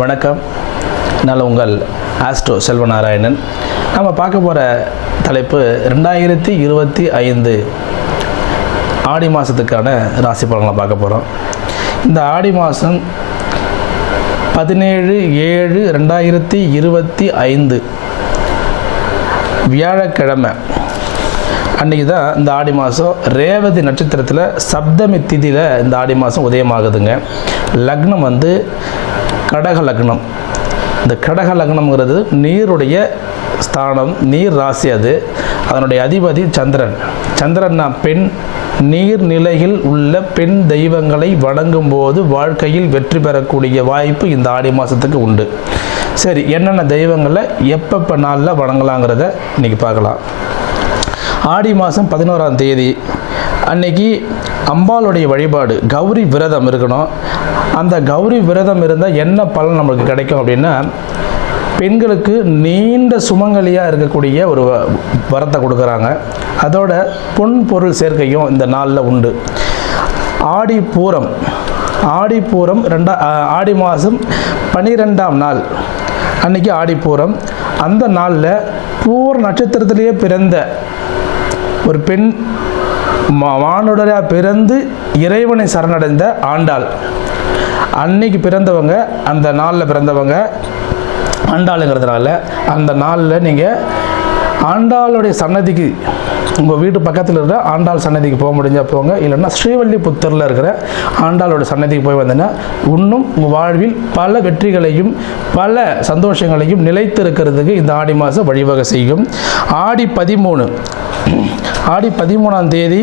வணக்கம். நான் உங்கள் ஆஸ்ட்ரோ செல்வநாராயணன். நம்ம பார்க்க போகிற தலைப்பு ரெண்டாயிரத்தி இருபத்தி ஐந்து ஆடி மாதத்துக்கான ராசி பலன்களை பார்க்க போகிறோம் இந்த ஆடி மாதம் பதினேழு ஏழு ரெண்டாயிரத்தி இருபத்தி ஐந்து வியாழக்கிழமை. அன்றைக்கி தான் இந்த ஆடி மாதம் ரேவதி நட்சத்திரத்தில் சப்தமி திதியில் இந்த ஆடி மாதம் உதயமாகுதுங்க. லக்னம் வந்து கடக லக்னம். இந்த கடக லக்னம்ங்கிறது நீருடைய ஸ்தானம் நீர் ராசி அது. அதனுடைய அதிபதி சந்திரன். சந்திரன்னா பெண் நீர்நிலையில் உள்ள பெண் தெய்வங்களை வணங்கும் போது வாழ்க்கையில் வெற்றி பெறக்கூடிய வாய்ப்பு இந்த ஆடி மாதத்துக்கு உண்டு. சரி என்னென்ன தெய்வங்களை எப்பப்போ நாளில் வணங்கலாங்கிறத இன்றைக்கி பார்க்கலாம். ஆடி மாதம் பதினோராம் தேதி அன்னைக்கு அம்பாளுடைய வழிபாடு கௌரி விரதம் இருக்கணும். அந்த கௌரி விரதம் இருந்தால் என்ன பலன் நம்மளுக்கு கிடைக்கும் அப்படின்னா பெண்களுக்கு நீண்ட சுமங்கலியாக இருக்கக்கூடிய ஒரு வ- வரத்தை கொடுக்குறாங்க. அதோட பொன் பொருள் சேர்க்கையும் இந்த நாளில் உண்டு. ஆடி பூரம். ஆடி பூரம் ரெண்டா ஆடி மாதம் பனிரெண்டாம் நாள். அன்னைக்கு ஆடி பூரம். அந்த நாளில் பூர நட்சத்திரத்திலேயே பிறந்த ஒரு பெண் மா- மானுடராக பிறந்து இறைவனை சரணடைந்த ஆண்டாள். அன்னைக்கு பிறந்தவங்க அந்த நாளில் பிறந்தவங்க ஆண்டாளுங்கிறதுனால அந்த நாளில் நீங்கள் ஆண்டாளுடைய சன்னதிக்கு உங்கள் வீட்டு பக்கத்தில் இருக்கிற ஆண்டாள் சன்னதிக்கு போக முடிஞ்சால் போங்க. இல்லைன்னா ஸ்ரீவல்லிபுத்தூரில் இருக்கிற ஆண்டாளோட சன்னதிக்கு போய் வந்தீங்கன்னா இன்னும் உங்கள் வாழ்வில் பல வெற்றிகளையும் பல சந்தோஷங்களையும் நிலைத்து இருக்கிறதுக்கு இந்த ஆடி மாதம் வழிவகை செய்யும். ஆடி பதிமூணு ஆடி பதிமூணாம் தேதி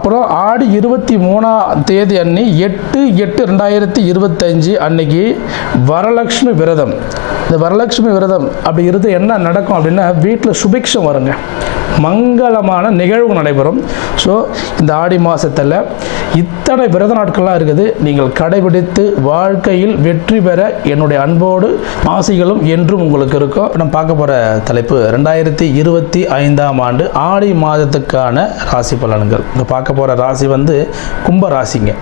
அப்புறம் ஆடி இருபத்தி மூணாம் தேதி அன்னி எட்டு எட்டு ரெண்டாயிரத்தி இருபத்தஞ்சு அன்னைக்கு வரலட்சுமி விரதம். இந்த வரலட்சுமி விரதம் அப்படி இருந்து என்ன நடக்கும் அப்படின்னா வீட்டில் சுபிக்ஷம் வருங்க. மங்களமான நிகழ்வு நடைபெறும். ஸோ இந்த ஆடி மாதத்தில் இத்தனை விரத நாட்கள்லாம் இருக்குது. நீங்கள் கடைபிடித்து வாழ்க்கையில் வெற்றி பெற என்னுடைய அன்போடு ஆசைகளும் என்றும் உங்களுக்கு இருக்கும். நம்ம பார்க்க போகிற தலைப்பு ரெண்டாயிரத்தி இருபத்தி ஐந்தாம் ஆண்டு ஆடி மாதத்துக்கான ராசி பலன்கள். இங்கே பார்க்க போகிற ராசி வந்து கும்ப ராசிங்க.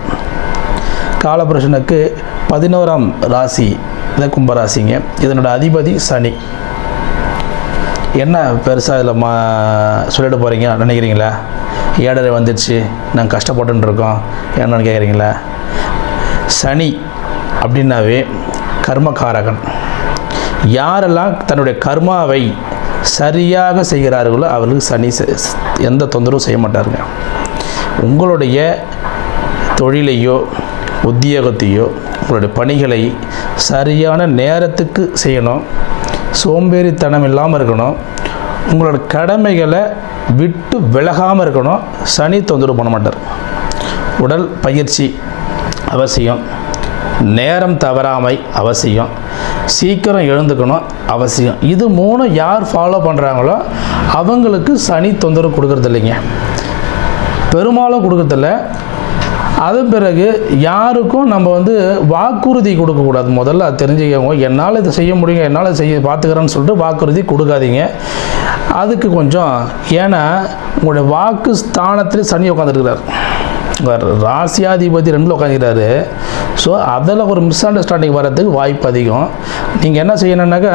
காலபுருஷனுக்கு பதினோராம் ராசி இந்த கும்பராசிங்க இதனோட அதிபதி சனி. என்ன பெருசாக இதில் மா சொல்லிட போகிறீங்க நினைக்கிறீங்களா? ஏழரை வந்துடுச்சு. நாங்கள் கஷ்டப்பட்டுன்னு இருக்கோம். என்னன்னு கேட்குறீங்களா சனி அப்படின்னாவே கர்மகாரகன் யாரெல்லாம் தன்னுடைய கர்மாவை சரியாக செய்கிறார்களோ அவர்களுக்கு சனி செ- எந்த தொந்தரவும் செய்ய மாட்டாருங்க. உங்களுடைய தொழிலையோ உத்தியோகத்தையோ உங்களுடைய பணிகளை சரியான நேரத்துக்கு செய்யணும். சோம்பேறித்தனம் இல்லாமல் இருக்கணும். உங்களோட கடமைகளை விட்டு விலகாமல் இருக்கணும். சனி தொந்தரவு பண்ண மாட்டார். உடல் பயிற்சி அவசியம். நேரம் தவறாமை அவசியம். சீக்கிரம் எழுந்துக்கணும் அவசியம். இது மூணும் யார் ஃபாலோ பண்ணுறாங்களோ அவங்களுக்கு சனி தொந்தரவு கொடுக்குறது இல்லைங்க பெரும்பாலும் கொடுக்கறதில்ல. அதன் பிறகு யாருக்கும் நம்ம வந்து வாக்குறுதி கொடுக்கக்கூடாது முதல்ல அது தெரிஞ்சுக்கோங்க. என்னால் இதை செய்ய முடியும் என்னால் செய்ய பார்த்துக்கிறேன்னு சொல்லிட்டு வாக்குறுதி கொடுக்காதீங்க. அதுக்கு கொஞ்சம் ஏன்னா உங்களுடைய வாக்கு ஸ்தானத்தில் சனி உட்காந்துருக்கிறார் உங்கள் ராசியாதிபதி ரெண்டில் உட்காந்துக்கிறாரு ஸோ அதில் ஒரு மிஸ் அண்டர்ஸ்டாண்டிங் வர்றதுக்கு வாய்ப்பு அதிகம். நீங்கள் என்ன செய்யணுன்னாக்கா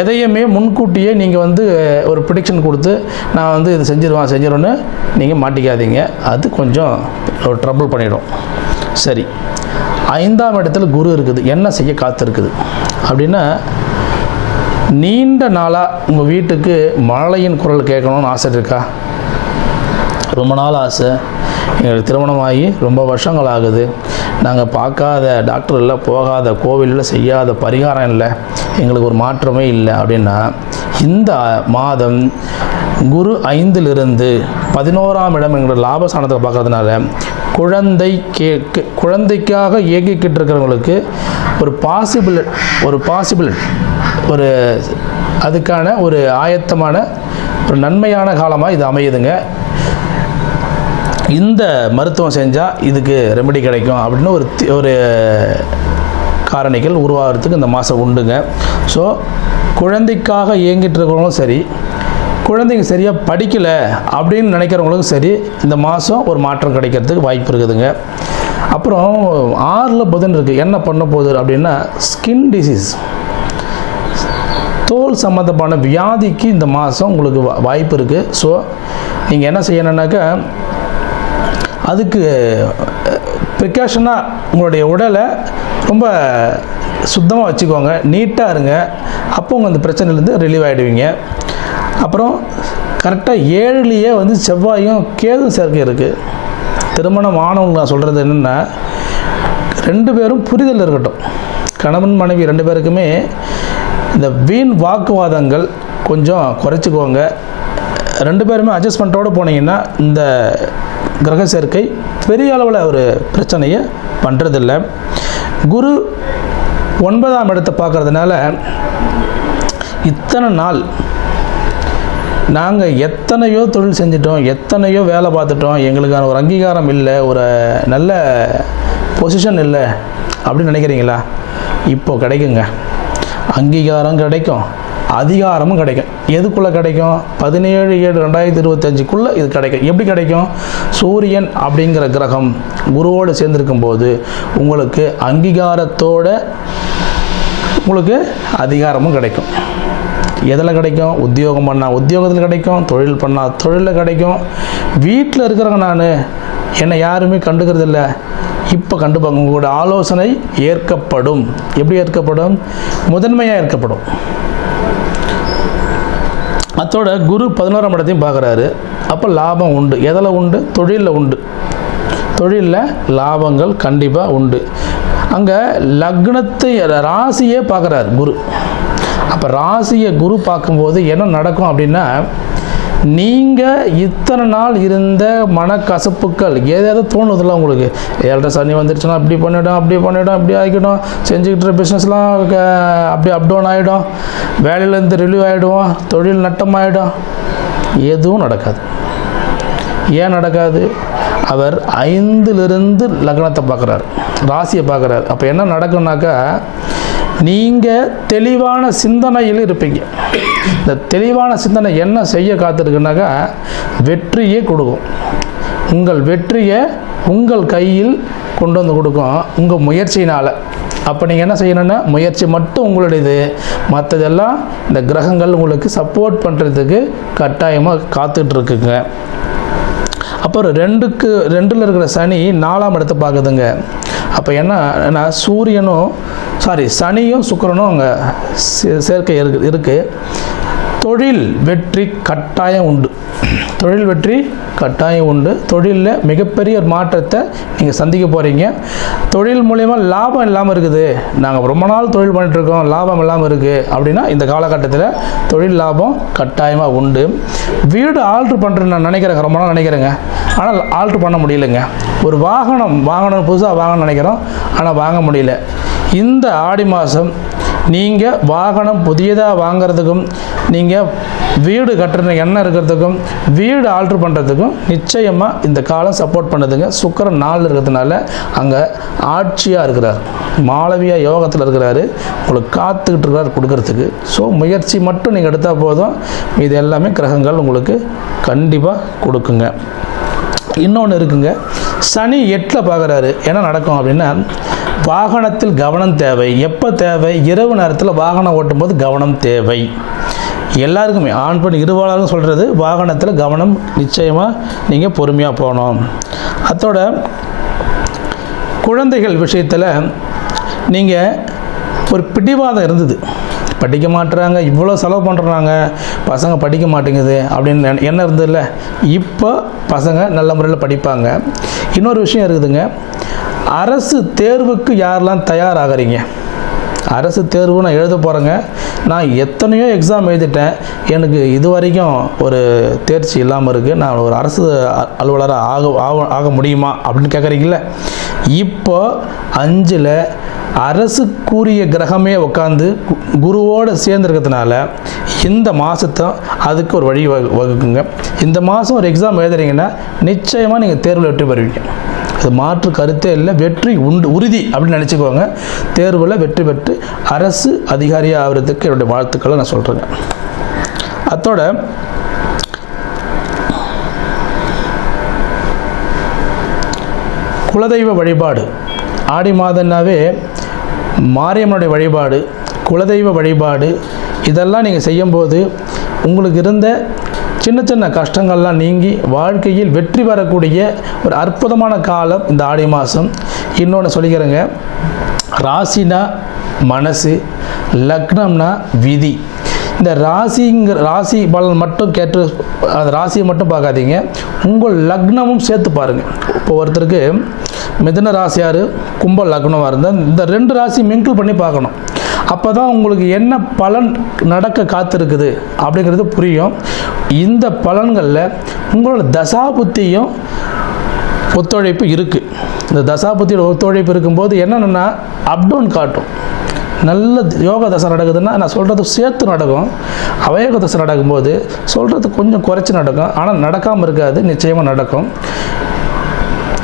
எதையுமே முன்கூட்டியே நீங்கள் வந்து ஒரு ப்ரிடிக்ஷன் கொடுத்து நான் வந்து இது செஞ்சிருவேன் செஞ்சிருவேன்னு நீங்கள் மாட்டிக்காதீங்க. அது கொஞ்சம் ஒரு ட்ரபிள் பண்ணிடும். சரி. ஐந்தாம் இடத்துல குரு இருக்குது. என்ன செய்ய காத்திருக்குது? அப்படின்னா நீண்ட நாளாக உங்கள் வீட்டுக்கு மழையின் குரல் கேட்கணும்னு ஆசை இருக்கா? ரொம்ப நாள் ஆசை. எங்களுக்கு திருமணமாகி ரொம்ப வருஷங்கள் ஆகுது நாங்கள் பார்க்காத டாக்டர் இல்லை போகாத கோவிலில் செய்யாத பரிகாரம் இல்லை. எங்களுக்கு ஒரு மாற்றமே இல்லை. அப்படின்னா இந்த மாதம் குரு ஐந்திலிருந்து பதினோராம் இடம் எங்களோட லாபஸ்தானத்தை பார்க்கறதுனால குழந்தை கேக்கு குழந்தைக்காக இயக்கிக்கிட்டு இருக்கிறவங்களுக்கு ஒரு பாசிபிள் ஒரு பாசிபிள் ஒரு அதுக்கான ஒரு ஆயத்தமான ஒரு நன்மையான காலமாக இது அமையுதுங்க. இந்த மருத்துவம் செஞ்சால் இதுக்கு ரெமெடி கிடைக்கும் அப்படின்னு ஒரு ஒரு காரணிகள் உருவாகிறதுக்கு இந்த மாதம் உண்டுங்க. ஸோ குழந்தைக்காக இயங்கிட்டு இருக்கிறவங்களும் சரி குழந்தைங்க சரியாக படிக்கலை அப்படின்னு நினைக்கிறவங்களுக்கும் சரி இந்த மாதம் ஒரு மாற்றம் கிடைக்கிறதுக்கு வாய்ப்பு இருக்குதுங்க. அப்புறம் ஆறில் புதன் இருக்குது என்ன பண்ண போகுது அப்படின்னா ஸ்கின் டிசீஸ் தோல் சம்மந்தமான வியாதிக்கு இந்த மாதம் உங்களுக்கு வாய்ப்பு இருக்குது ஸோ நீங்கள் என்ன செய்யணுன்னாக்கா அதுக்கு ப்ரிகாஷனாக உங்களுடைய உடலை ரொம்ப சுத்தமாக வச்சுக்கோங்க. நீட்டாக இருங்க. அப்போ உங்கள் அந்த பிரச்சனையிலேருந்து ரிலீவ் ஆகிடுவீங்க அப்புறம் கரெக்டாக ஏழுலேயே வந்து செவ்வாயும் கேது சேர்க்கை இருக்குது திருமணம் ஆனவங்க நான் சொல்கிறது என்னென்னா ரெண்டு பேரும் புரிதல் இருக்கட்டும். கணவன் மனைவி ரெண்டு பேருக்குமே இந்த வீண் வாக்குவாதங்கள் கொஞ்சம் குறைச்சிக்கோங்க. ரெண்டு பேருமே அட்ஜஸ்ட்மெண்ட்டோடு போனீங்கன்னா இந்த கிரக சேர்க்கை பெரிய அளவில் ஒரு பிரச்சனையை பண்ணுறதில்ல குரு ஒன்பதாம் இடத்தை பார்க்கறதுனால இத்தனை நாள் நாங்கள் எத்தனையோ தொழில் செஞ்சிட்டோம் எத்தனையோ வேலை பார்த்துட்டோம் எங்களுக்கான ஒரு அங்கீகாரம் இல்லை ஒரு நல்ல பொசிஷன் இல்லை அப்படின்னு நினைக்கிறீங்களா? இப்போ கிடைக்குங்க. அங்கீகாரம் கிடைக்கும். அதிகாரமும் கிடைக்கும். எதுக்குள்ளே கிடைக்கும்? பதினேழு ஏழு ரெண்டாயிரத்தி இருபத்தஞ்சுக்குள்ளே இது கிடைக்கும். எப்படி கிடைக்கும்? சூரியன் அப்படிங்கிற கிரகம் குருவோடு சேர்ந்திருக்கும் போது உங்களுக்கு அங்கீகாரத்தோட உங்களுக்கு அதிகாரமும் கிடைக்கும். எதில் கிடைக்கும்? உத்தியோகம் பண்ணால் உத்தியோகத்தில் கிடைக்கும். தொழில் பண்ணால் தொழிலில் கிடைக்கும். வீட்டில் இருக்கிறவங்க நான் என்னை யாருமே கண்டுக்கிறது இல்லை இப்போ கண்டுப்பாங்க உங்களோட ஆலோசனை ஏற்கப்படும். எப்படி ஏற்கப்படும்? முதன்மையாக ஏற்கப்படும். அத்தோட குரு பதினோராம் இடத்தையும் பார்க்குறாரு. அப்போ லாபம் உண்டு. எதில் உண்டு? தொழிலில் உண்டு. தொழிலில் லாபங்கள் கண்டிப்பாக உண்டு. அங்கே லக்னத்தை ராசியே பார்க்குறாரு குரு. அப்போ ராசியை குரு பார்க்கும்போது என்ன நடக்கும் அப்படின்னா நீங்கள் இத்தனை நாள் இருந்த மனக்கசப்புக்கள் ஏதாவது தோணுதில்ல உங்களுக்கு? ஏழரை சனி வந்துருச்சுன்னா அப்படி பண்ணிவிடும் அப்படி பண்ணிவிடும் அப்படி ஆகிடும். செஞ்சுக்கிட்டு இருக்க பிஸ்னஸ்லாம் அப்படி அப் டவுன் ஆகிடும். வேலையிலேருந்து ரிலீவ் ஆகிடுவோம். தொழில் நட்டம் ஆகிடும் எதுவும் நடக்காது. ஏன் நடக்காது? அவர் ஐந்திலிருந்து லக்னத்தை பார்க்குறாரு. ராசியை பார்க்குறாரு. அப்போ என்ன நடக்கும்னாக்கா நீங்கள் தெளிவான சிந்தனையில் இருப்பீங்க. இந்த தெளிவான சிந்தனை என்ன செய்ய காத்திருக்குனாக்கா வெற்றியே கொடுக்கும். உங்கள் வெற்றியை உங்கள் கையில் கொண்டு வந்து கொடுக்கும் உங்கள் முயற்சியினால். அப்போ நீங்கள் என்ன செய்யணும்னா முயற்சி மட்டும் உங்களுடையது. மற்றதெல்லாம் இந்த கிரகங்கள் உங்களுக்கு சப்போர்ட் பண்ணுறதுக்கு கட்டாயமாக காத்துட்ருக்குங்க. அப்புறம் ரெண்டுக்கு ரெண்டில் இருக்கிற சனி நாலாம் இடத்தை பார்க்குதுங்க. அப்போ என்ன சூரியனும் சாரி சனியும் சுக்கரனும் அங்கே சே- சேர்க்கை இருக்கு இருக்குது தொழில் வெற்றி கட்டாயம் உண்டு. தொழில் வெற்றி கட்டாயம் உண்டு. தொழிலில் மிகப்பெரிய ஒரு மாற்றத்தை நீங்கள் சந்திக்க போகிறீங்க தொழில் மூலயமா லாபம் இல்லாமல் இருக்குது. நாங்கள் ரொம்ப நாள் தொழில் பண்ணிட்டுருக்கோம் லாபம் இல்லாமல் இருக்குது அப்படின்னா இந்த காலகட்டத்தில் தொழில் லாபம் கட்டாயமாக உண்டு. வீடு ஆல்ட்ரு பண்ணுறேன்னு நான் நினைக்கிறேங்க. ரொம்ப நாள் நினைக்கிறேங்க. ஆனால் ஆல்ட்ரு பண்ண முடியலைங்க. ஒரு வாகனம் வாங்கணும் புதுசாக வாங்கணும்னு நினைக்கிறோம். ஆனால் வாங்க முடியல. இந்த ஆடி மாதம் நீங்கள் வாகனம் புதியதாக வாங்குறதுக்கும் நீங்கள் வீடு கட்டுற எண்ணம் இருக்கிறதுக்கும் வீடு ஆல்ட்ரு பண்ணுறதுக்கும் நிச்சயமாக இந்த காலம் சப்போர்ட் பண்ணுதுங்க. சுக்கரன் நாள் இருக்கிறதுனால அங்கே ஆட்சியாக இருக்கிறார். மாளவியா யோகத்தில் இருக்கிறாரு. உங்களுக்கு காத்துக்கிட்டு இருக்கிறார் கொடுக்கறதுக்கு. ஸோ முயற்சி மட்டும் நீங்கள் எடுத்தால் போதும். இது எல்லாமே கிரகங்கள் உங்களுக்கு கண்டிப்பாக கொடுக்குங்க. இன்னொன்று இருக்குங்க. சனி எட்டில் பார்க்குறாரு என்ன நடக்கும் அப்படின்னா வாகனத்தில் கவனம் தேவை. எப்போ தேவை? இரவு நேரத்தில் வாகனம் ஓட்டும்போது கவனம் தேவை. எல்லாருக்குமே ஆண் பெண் இருவாளரும் சொல்கிறது வாகனத்தில் கவனம் நிச்சயமாக நீங்கள் பொறுமையாக போகணும். அத்தோட குழந்தைகள் விஷயத்தில் நீங்கள் ஒரு பிடிவாதம் இருந்தது. படிக்க மாட்டுறாங்க இவ்வளோ செலவு பண்ணுறாங்க பசங்க படிக்க மாட்டேங்குது அப்படின்னு என்ன இருந்ததில்ல. இப்போ பசங்க நல்ல முறையில் படிப்பாங்க. இன்னொரு விஷயம் இருக்குதுங்க. அரசு தேர்வுக்கு யாரெல்லாம் தயாராகிறீங்க? அரசு தேர்வு நான் எழுத போகிறேங்க நான் எத்தனையோ எக்ஸாம் எழுதிட்டேன். எனக்கு இது வரைக்கும் ஒரு தேர்ச்சி இல்லாமல் இருக்குது நான் ஒரு அரசு அலுவலராக ஆக ஆக ஆக முடியுமா அப்படின்னு கேட்குறீங்கள இப்போ அஞ்சில் அரசுக்குரிய கிரகமே உட்காந்து கு- குருவோடு சேர்ந்துருக்கிறதுனால இந்த மாதத்தை அதுக்கு ஒரு வழி வகு- வகுக்குங்க. இந்த மாதம் ஒரு எக்ஸாம் எழுதுறீங்கன்னா நிச்சயமாக நீங்கள் தேர்வில் வெற்றி பெறுவீங்க. அது மாற்று கருத்தே இல்லை. வெற்றி உண்டு உறுதி அப்படின்னு நினச்சிக்கோங்க. தேர்வில் வெற்றி பெற்று அரசு அதிகாரியாக ஆகிறதுக்கு என்னுடைய வாழ்த்துக்களை நான் சொல்கிறேங்க அத்தோட குலதெய்வ வழிபாடு. ஆடி மாதம்னாவே மாரியம்மனுடைய வழிபாடு குலதெய்வ வழிபாடு இதெல்லாம் நீங்கள் செய்யும்போது உங்களுக்கு இருந்த சின்ன சின்ன கஷ்டங்கள்லாம் நீங்கி வாழ்க்கையில் வெற்றி பெறக்கூடிய ஒரு அற்புதமான காலம் இந்த ஆடி மாதம். இன்னொன்று சொல்லிக்கிறேங்க. ராசினா மனசு லக்னம்னா விதி. இந்த ராசிங்கிற ராசி பலன் மட்டும் கேட்டு அந்த ராசியை மட்டும் பார்க்காதீங்க. உங்கள் லக்னமும் சேர்த்து பாருங்கள் இப்போ ஒருத்தருக்கு மிதன ராசியார் கும்ப லக்னமாக இருந்தால் இந்த ரெண்டு ராசி மிங்கிள் பண்ணி பார்க்கணும். அப்போ தான் உங்களுக்கு என்ன பலன் நடக்க காத்திருக்குது அப்படிங்கிறது புரியும். இந்த பலன்களில் உங்களோட தசாபுத்தியும் ஒத்துழைப்பு இருக்குது இந்த தசாபுத்தியோட ஒத்துழைப்பு இருக்கும்போது என்னென்னா அப்டவுன் காட்டும். நல்ல யோக தசை நடக்குதுன்னா நான் சொல்கிறது சேர்த்து நடக்கும். அவயோக தசை நடக்கும்போது சொல்கிறது கொஞ்சம் குறைச்சி நடக்கும். ஆனால் நடக்காமல் இருக்காது நிச்சயமாக நடக்கும்.